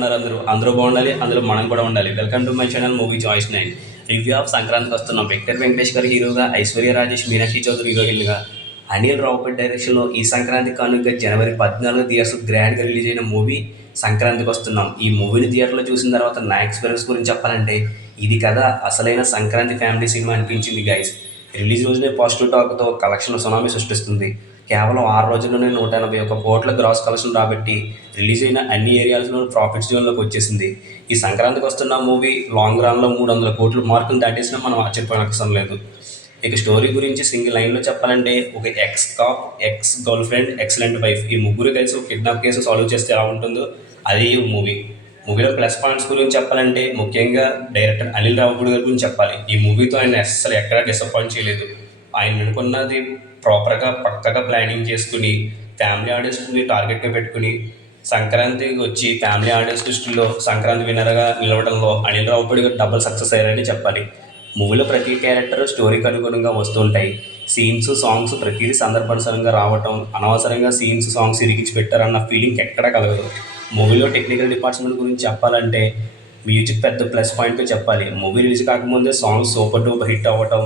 ఉన్నారు అందరూ? అందరూ బాగుండాలి, అందులో మనం కూడా ఉండాలి. Welcome to my channel movie choice 9. Review of సంక్రాంతికి వస్తున్నాం. విక్టర్ వెంకటేష్ గారు హీరోగా, ఐశ్వర్య రాజేష్, మీనాక్షి చౌదరి హీరోయిన్గా, అనిల్ రావుపూడి డైరెక్షన్లో ఈ సంక్రాంతి కానుక జనవరి 14 థియేటర్స్ గ్రాండ్గా రిలీజ్ అయిన మూవీ సంక్రాంతికి వస్తున్నాం. ఈ మూవీని థియేటర్లో చూసిన తర్వాత నా ఎక్స్పీరియన్స్ గురించి చెప్పాలంటే ఇది కదా అసలైన సంక్రాంతి ఫ్యామిలీ సినిమా అనిపించింది గైస్. రిలీజ్ రోజునే పాజిటివ్ టాక్తో కలెక్షన్ సునామీ సృష్టిస్తుంది. కేవలం 6 రోజుల్లోనే 181 కోట్ల గ్రాస్ కలెక్షన్ రాబట్టి రిలీజ్ అయిన అన్ని ఏరియాస్లో ప్రాఫిట్ జోన్లోకి వచ్చేసింది. ఈ సంక్రాంతికి వస్తున్న మూవీ లాంగ్ రన్లో 300 కోట్ల మార్కులు దాటేసినా మనం ఆశ్చర్యపోనవసరం లేదు. ఇక స్టోరీ గురించి సింగిల్ లైన్లో చెప్పాలంటే, ఒక X cap, ex girl friend, excellent wife, ఈ ముగ్గురు కలిసి ఒక కిడ్నాప్ కేసు సాల్వ్ చేస్తే ఎలా ఉంటుందో అది ఈ మూవీలో ప్లస్ పాయింట్స్ గురించి చెప్పాలంటే ముఖ్యంగా డైరెక్టర్ అనిల్ రావుపూడి గారి గురించి చెప్పాలి. ఈ మూవీతో ఆయన అస్సలు ఎక్కడా డిసప్పాయింట్ చేయలేదు. ఆయన అనుకున్నది ప్రాపర్గా పక్కగా ప్లానింగ్ చేసుకుని ఫ్యామిలీ ఆడియన్స్ని టార్గెట్గా పెట్టుకుని సంక్రాంతికి వచ్చి ఫ్యామిలీ ఆడియన్స్ దృష్టిలో సంక్రాంతి విన్నర్గా నిలవడంలో అనిల్ రావుపూడి గారు డబుల్ సక్సెస్ అయ్యారని చెప్పాలి. మూవీలో ప్రతి క్యారెక్టర్ స్టోరీకి అనుగుణంగా వస్తుంటాయి. సీన్స్, సాంగ్స్ ప్రతిదీ సందర్భానుసారంగా రావటం, అనవసరంగా సీన్స్, సాంగ్స్ ఇరిగించి పెట్టారన్న ఫీలింగ్ ఎక్కడా కలగదు. మూవీలో టెక్నికల్ డిపార్ట్మెంట్ గురించి చెప్పాలంటే మ్యూజిక్ పెద్ద ప్లస్ పాయింట్గా చెప్పాలి. మూవీ రిలీజ్ కాకముందే సాంగ్స్ సూపర్ డూపర్ హిట్ అవ్వటం,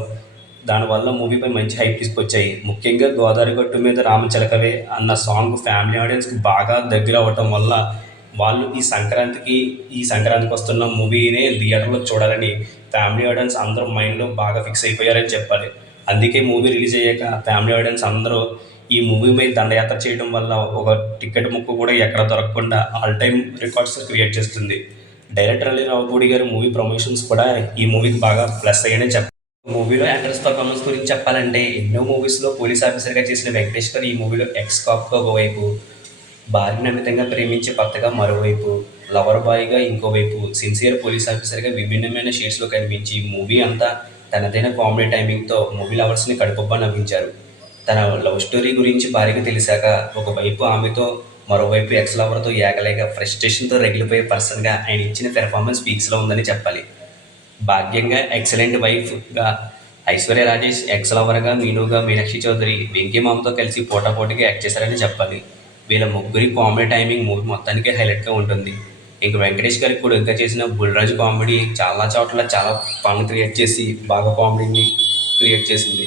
దానివల్ల మూవీపై మంచి హైప్ తీసుకొచ్చాయి. ముఖ్యంగా గోదావరి గట్టు మీద రామచిలకవే అన్న సాంగ్ ఫ్యామిలీ ఆడియన్స్కి బాగా దగ్గర అవ్వటం వల్ల వాళ్ళు ఈ సంక్రాంతికి వస్తున్న మూవీనే థియేటర్లో చూడాలని ఫ్యామిలీ ఆడియన్స్ అందరూ మైండ్లో బాగా ఫిక్స్ అయిపోయారని చెప్పాలి. అందుకే మూవీ రిలీజ్ అయ్యాక ఫ్యామిలీ ఆడియన్స్ అందరూ ఈ మూవీ మీద దండయాత్ర చేయడం వల్ల ఒక టికెట్ ముక్క కూడా ఎక్కడ దొరకకుండా ఆల్ టైమ్ రికార్డ్స్ క్రియేట్ చేస్తుంది. డైరెక్టర్ అనిల్ రావుపూడి గారి మూవీ ప్రమోషన్స్ కూడా ఈ మూవీకి బాగా ప్లస్ అయ్యాయని చెప్పాలి. మూవీలో యాక్టర్స్ పర్ఫార్మెన్స్ గురించి చెప్పాలంటే, ఎన్నో మూవీస్లో పోలీస్ ఆఫీసర్గా చేసిన వెంకటేష్ గారు ఈ మూవీలో ఎక్స్ కాప్గా ఒకవైపు, భార్యను అమితంగా ప్రేమించే భర్తగా మరోవైపు, లవర్ బాయ్గా ఇంకోవైపు, సిన్సియర్ పోలీస్ ఆఫీసర్గా విభిన్నమైన షేడ్స్లో కనిపించి మూవీ అంతా తనదైన కామెడీ టైమింగ్తో మూవీ లవర్స్ని కడుపుబ్బా నవ్వించారు. తన లవ్ స్టోరీ గురించి భార్యకు తెలిసాక ఒకవైపు ఆమెతో, మరోవైపు ఎక్స్ లవర్తో ఏకలేక ఫ్రస్ట్రేషన్తో రగిలిపోయే పర్సన్గా ఆయన ఇచ్చిన పెర్ఫార్మెన్స్ పీక్స్లో ఉందని చెప్పాలి. భాగ్యంగా ఎక్సలెంట్ వైఫ్గా ఐశ్వర్య రాజేష్, ఎక్స్ లవర్గా మీనుగా మీనాక్షి చౌదరి వెంకీ మామతో కలిసి పోటాపోటీగా యాక్ట్ చేశారని చెప్పాలి. వీళ్ళ ముగ్గురి కామెడీ టైమింగ్ మూవీ మొత్తానికి హైలైట్గా ఉంటుంది. ఇంక వెంకటేష్ గారికి కూడా ఇంకా చేసిన బుల్రాజు కామెడీ చాలా చోట్ల చాలా ఫన్ క్రియేట్ చేసి బాగా కామెడీని క్రియేట్ చేసింది.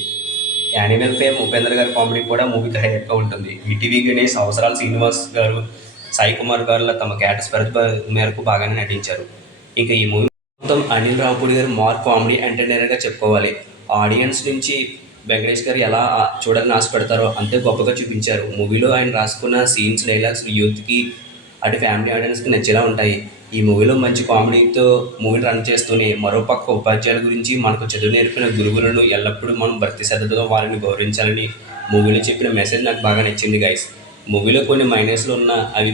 యానిమల్ ఫేమ్ ఉపేంద్ర గారి కామెడీ కూడా మూవీకి హైలైట్గా ఉంటుంది. ఈటీవీ గణేష్, అవసరాల శ్రీనివాస్ గారు, సాయి కుమార్ గారుల తమ క్యారెక్టర్స్ ప్రతిభ మేరకు బాగానే నటించారు. ఇంకా ఈ మూవీ మొత్తం అనిల్ రావుపూడి గారు మార్ కామెడీ ఎంటర్టైనర్గా చెప్పుకోవాలి. ఆడియన్స్ నుంచి వెంకటేష్ గారు ఎలా చూడాలని ఆశపడతారో అంతే గొప్పగా చూపించారు. మూవీలో ఆయన రాసుకున్న సీన్స్, డైలాగ్స్ యూత్కి అటు ఫ్యామిలీ ఆడియన్స్కి నచ్చేలా ఉంటాయి. ఈ మూవీలో మంచి కామెడీతో మూవీని రన్ చేస్తూనే మరోపక్క ఉపాధ్యాయుల గురించి, మనకు చదువు నేర్పిన గురువులను ఎల్లప్పుడూ మనం భక్తి శ్రద్ధతో వారిని గౌరవించాలని మూవీలో చెప్పిన మెసేజ్ నాకు బాగా నచ్చింది గైస్. మూవీలో కొన్ని మైనస్లు ఉన్నా అవి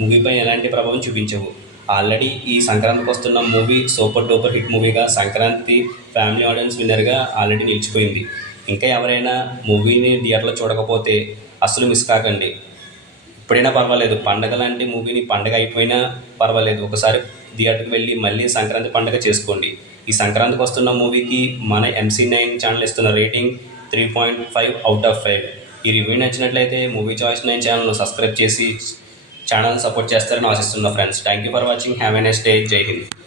మూవీపై ఎలాంటి ప్రభావం చూపించవు. ఆల్రెడీ ఈ సంక్రాంతికి వస్తున్న మూవీ సూపర్ డూపర్ హిట్ మూవీగా సంక్రాంతి ఫ్యామిలీ ఆడియన్స్ విన్నర్గా ఆల్రెడీ నిలిచిపోయింది. ఇంకా ఎవరైనా మూవీని థియేటర్లో చూడకపోతే అస్సలు మిస్ కాకండి. ఇప్పుడైనా పర్వాలేదు, పండగ లాంటి మూవీని పండగ అయిపోయినా పర్వాలేదు, ఒకసారి థియేటర్కి వెళ్ళి మళ్ళీ సంక్రాంతి పండగ చేసుకోండి. ఈ సంక్రాంతికి వస్తున్న మూవీకి మన MC9 ఛానల్ ఇస్తున్న రేటింగ్ 3.5/5. ఈ రివ్యూ నచ్చినట్లయితే మూవీ చాయిస్ 9 ఛానల్ను సబ్స్క్రైబ్ చేసి ఛానల్ సపోర్ట్ చేస్తారని ఆశిస్తున్నా friends. Thank you for watching. Have a nice day. Jai Hind.